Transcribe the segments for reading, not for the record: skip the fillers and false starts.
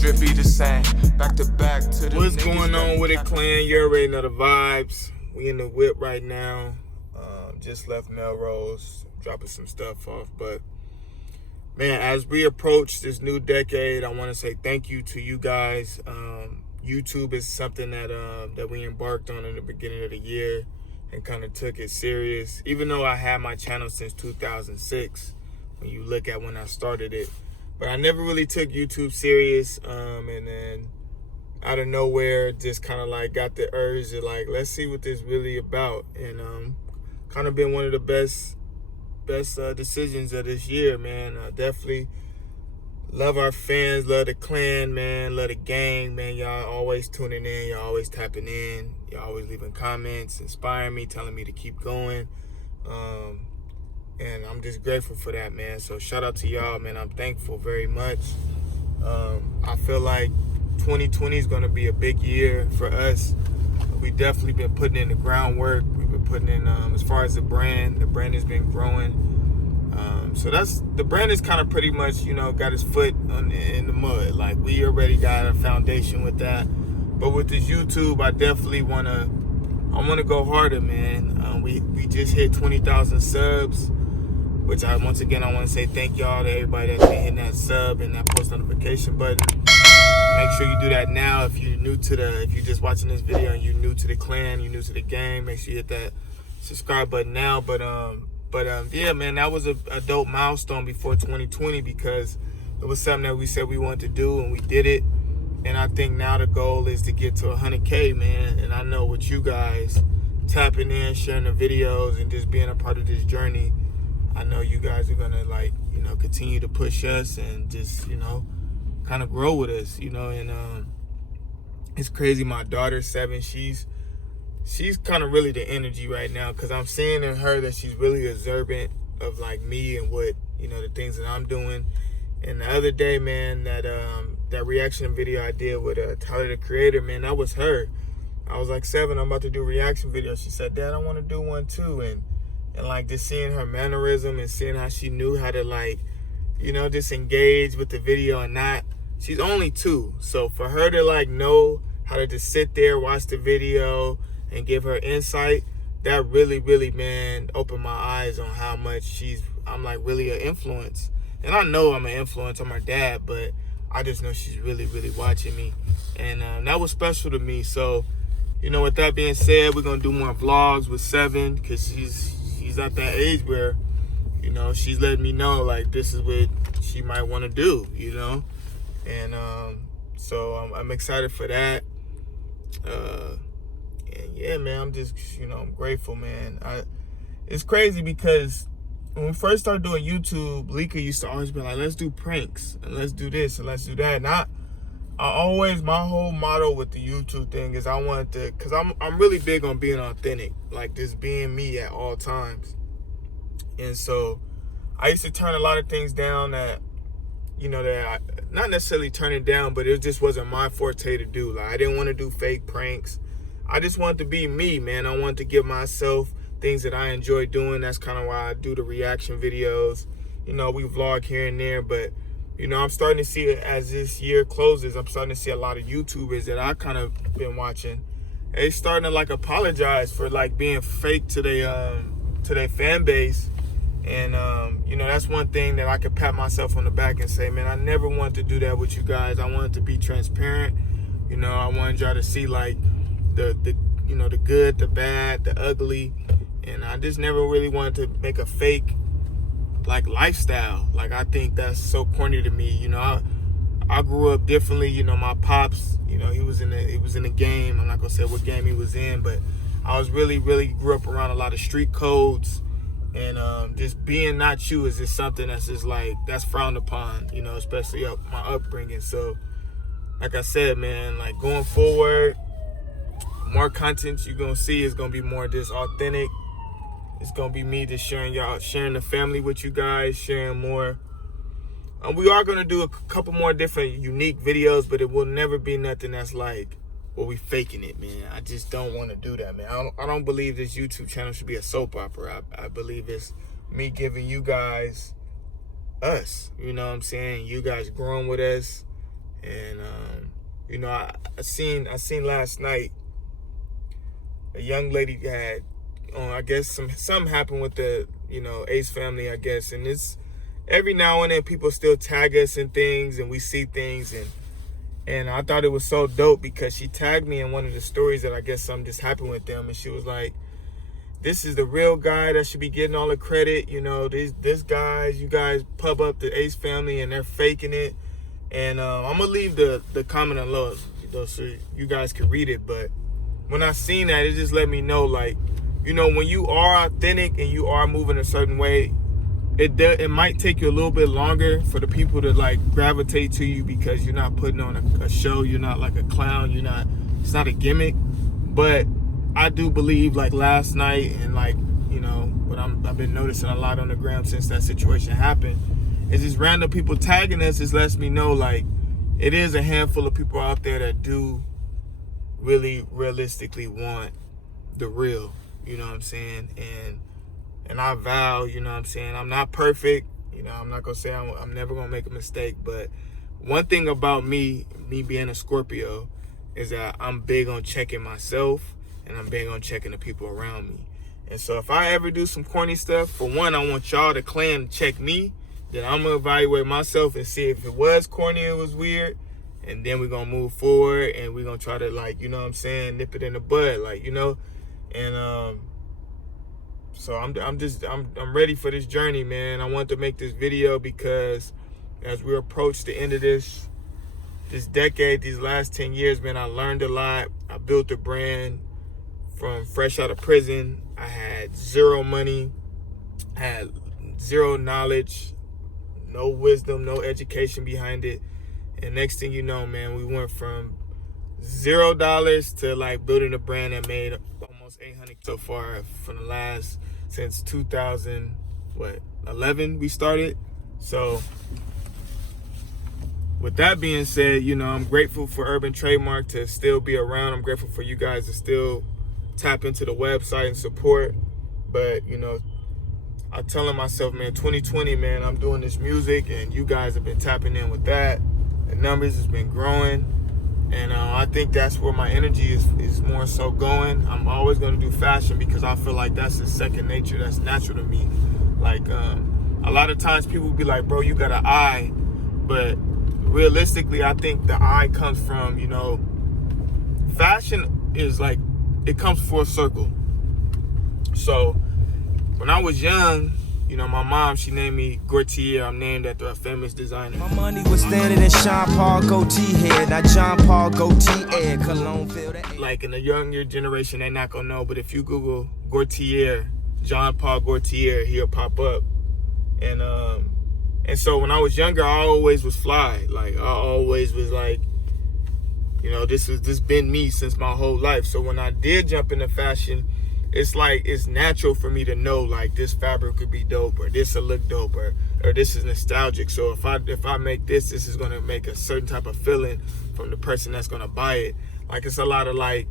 drip be the same. Back to back to the What's niggas going that on be with it, capping. clan? You already know the vibes. We in the whip right now. Just left Melrose, dropping some stuff off. But man, as we approach this new decade, I want to say thank you to you guys. YouTube is something that we embarked on in the beginning of the year and kind of took it serious. Even though I had my channel since 2006, when you look at when I started it, but I never really took YouTube serious. And then out of nowhere, just kind of like got the urge to like, let's see what this really about. And kind of been one of the best decisions of this year, man. Definitely love our fans, love the clan, man, love the gang, man. Y'all always tuning in, y'all always tapping in, y'all always leaving comments, inspiring me, telling me to keep going. And I'm just grateful for that, man. So shout out to y'all, man. I'm thankful very much. I feel like 2020 is going to be a big year for us. We definitely been putting in the groundwork. We've been putting in, as far as the brand has been growing. So the brand is kind of pretty much, got its foot in the mud. Like, we already got a foundation with that. But with this YouTube, I definitely want to go harder, man. We just hit 20,000 subs, which once again, I want to say thank y'all to everybody that's been hitting that sub and that post notification button. Make sure you do that now. If you're just watching this video and you're new to the clan, you're new to the game, make sure you hit that subscribe button now. But yeah, man, that was a dope milestone before 2020 because it was something that we said we wanted to do and we did it. And I think now the goal is to get to 100K, man. And I know with you guys tapping in, sharing the videos, and just being a part of this journey, I know you guys are gonna continue to push us and just kind of grow with us, and it's crazy. My daughter's 7. She's kind of really the energy right now because I'm seeing in her that she's really observant of like me and what the things that I'm doing. And the other day, man, that reaction video I did with Tyler the Creator, man, that was her. I was like, 7, I'm about to do a reaction video. She said, Dad, I want to do one too. And like just seeing her mannerism and seeing how she knew how to like just engage with the video and not. She's only 2, so for her to like know how to just sit there, watch the video, and give her insight, that really, really, man, opened my eyes on how much I'm like really an influence. And I know I'm an influence on my dad, but I just know she's really, really watching me, and that was special to me. So, with that being said, we're gonna do more vlogs with 7 because she's at that age where, she's letting me know like this is what she might want to do, and so I'm excited for that. And yeah, man, I'm just I'm grateful, man. It's crazy because when we first started doing YouTube, Lika used to always be like, let's do pranks and let's do this and let's do that. And I always, my whole motto with the YouTube thing is I wanted to, because I'm really big on being authentic, like just being me at all times. And so I used to turn a lot of things down that not necessarily turn it down, but it just wasn't my forte to do. Like, I didn't want to do fake pranks. I just wanted to be me, man. I wanted to give myself things that I enjoy doing. That's kind of why I do the reaction videos. We vlog here and there, but I'm starting to see it as this year closes. I'm starting to see a lot of YouTubers that I kind of been watching. They starting to like apologize for like being fake to their fan base. And that's one thing that I could pat myself on the back and say, man, I never wanted to do that with you guys. I wanted to be transparent. I wanted y'all to see like the good, the bad, the ugly. And I just never really wanted to make a fake like lifestyle. Like, I think that's so corny to me. I grew up differently. My pops, he was in the game. I'm not gonna say what game he was in, but I was really, really grew up around a lot of street codes. And just being not you is just something that's just like, that's frowned upon, especially my upbringing. So like I said, man, like going forward, more content you're gonna see is gonna be more just authentic. It's gonna be me just sharing the family with you guys, sharing more. We are gonna do a couple more different unique videos, but it will never be nothing that's like, well, we faking it, man. I just don't want to do that, man. I don't believe this YouTube channel should be a soap opera. I believe it's me giving you guys us. You know what I'm saying? You guys growing with us. And you know, I seen last night a young lady had, I guess something happened with the, you know, Ace family, I guess. And it's every now and then people still tag us in things and we see things, and I thought it was so dope because she tagged me in one of the stories that I guess something just happened with them, and she was like, this is the real guy that should be getting all the credit. You know, this guys, you guys pub up the Ace family and they're faking it. And I'm gonna leave the comment below so you guys can read it. But when I seen that, it just let me know, like, you know, when you are authentic and you are moving a certain way, it might take you a little bit longer for the people to like gravitate to you because you're not putting on a show, you're not like a clown, it's not a gimmick. But I do believe, like last night, and like, you know, what I've been noticing a lot on the gram since that situation happened, is just random people tagging us. Just lets me know, like, it is a handful of people out there that do really realistically want the real, you know what I'm saying? And I vow, you know what I'm saying, I'm not perfect, you know, I'm not gonna say I'm never gonna make a mistake, but one thing about me being a Scorpio is that I'm big on checking myself, and I'm big on checking the people around me. And so if I ever do some corny stuff, for one, I want y'all to claim to check me, then I'm gonna evaluate myself and see if it was corny, it was weird, and then we're gonna move forward and we're gonna try to, like, you know what I'm saying, nip it in the bud, like, you know. And so I'm ready for this journey, man. I wanted to make this video because as we approach the end of this decade, these last 10 years, man, I learned a lot. I built a brand from fresh out of prison. I had zero money, had zero knowledge, no wisdom, no education behind it. And next thing you know, man, we went from $0 to like building a brand that made almost 800 so far since 2011 we started. So with that being said, you know, I'm grateful for UrbanTrademark to still be around. I'm grateful for you guys to still tap into the website and support. But, you know, I'm telling myself, man, 2020, man, I'm doing this music and you guys have been tapping in with that. The numbers has been growing. And I think that's where my energy is more so going. I'm always going to do fashion because I feel like that's a second nature. That's natural to me. Like, a lot of times people be like, bro, you got an eye. But realistically, I think the eye comes from, you know, fashion is like, it comes full circle. So when I was young, you know, my mom, she named me Gaultier. I'm named after a famous designer. My money was standing in Sean Paul Gaultier head, not John Paul Gaultier, Cologne feel that. Like in the younger generation, they not gonna know, but if you Google Gaultier, John Paul Gaultier, he'll pop up. And so when I was younger, I always was fly. Like I always was like, you know, this been me since my whole life. So when I did jump into fashion, it's like, it's natural for me to know, like, this fabric could be dope, or this will look dope, or this is nostalgic. So if I make this is going to make a certain type of feeling from the person that's going to buy it. Like, it's a lot of, like,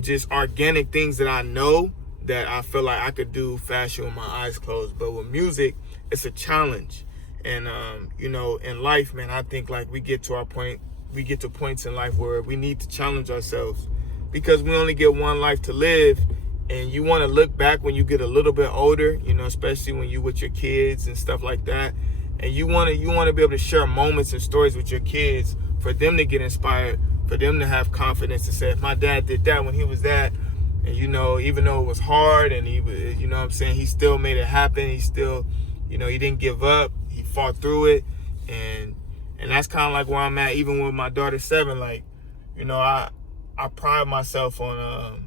just organic things that I know that I feel like I could do fashion with my eyes closed. But with music, it's a challenge. And, you know, in life, man, I think, like, we get to points in life where we need to challenge ourselves because we only get one life to live. And you want to look back when you get a little bit older, you know, especially when you with your kids and stuff like that. And you want to be able to share moments and stories with your kids for them to get inspired, for them to have confidence to say, if my dad did that when he was that, and, you know, even though it was hard and he, you know what I'm saying, he still made it happen. He still, you know, he didn't give up. He fought through it. And that's kind of like where I'm at, even with my daughter 7. Like, you know, I pride myself on,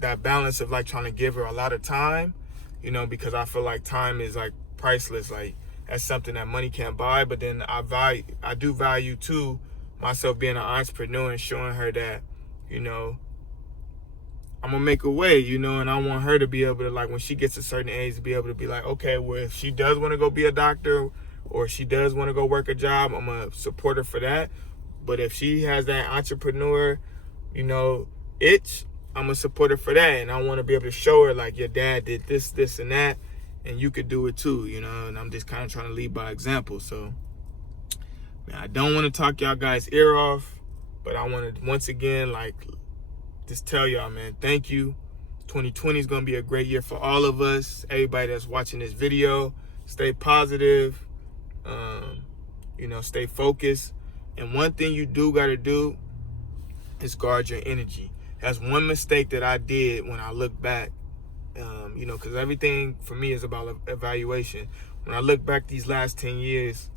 that balance of like trying to give her a lot of time, you know, because I feel like time is like priceless. Like that's something that money can't buy. But then I do value too myself being an entrepreneur and showing her that, you know, I'm gonna make a way, you know, and I want her to be able to, like, when she gets a certain age, to be able to be like, okay, well, if she does want to go be a doctor or she does want to go work a job, I'm gonna support her for that. But if she has that entrepreneur, you know, I'm gonna support her for that. And I want to be able to show her, like, your dad did this, and that, and you could do it too, you know. And I'm just kind of trying to lead by example. So, Man, I don't want to talk y'all guys' ear off, but I want to once again, like, just tell y'all, man, thank you. 2020 is going to be a great year for all of us. Everybody that's watching this video, stay positive, you know, stay focused. And one thing you do got to do is guard your energy. That's one mistake that I did when I look back, you know, because everything for me is about evaluation. When I look back these last 10 years,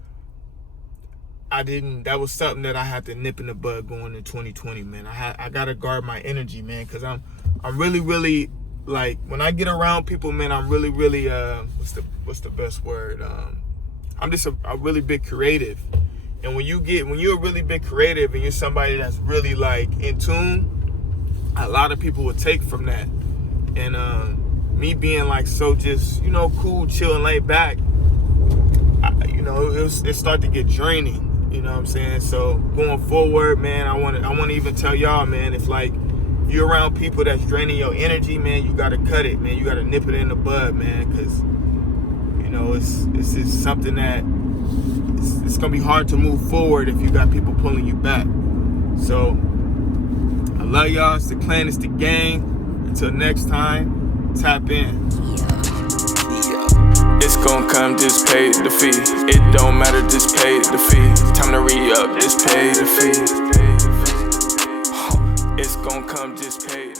that was something that I had to nip in the bud going into 2020, man. I got to guard my energy, man, because I'm really, like, when I get around people, man, I'm really, what's the best word? I'm just a really big creative. And when you're a really big creative and you're somebody that's really, like, in tune, a lot of people will take from that. And me being, like, so just, you know, cool, chill, and laid back, you know, it started to get draining. You know what I'm saying? So going forward, man, I want to even tell y'all, man, if, like, you're around people that's draining your energy, man, you got to cut it, man. You got to nip it in the bud, man, because, you know, it's just something that it's going to be hard to move forward if you got people pulling you back. So I love y'all. It's the clan, it's the gang. Until next time, tap in. It's gon' come, just pay the fee. It don't matter, just pay the fee. Time to re-up, just pay the fee. It's gon' come, just pay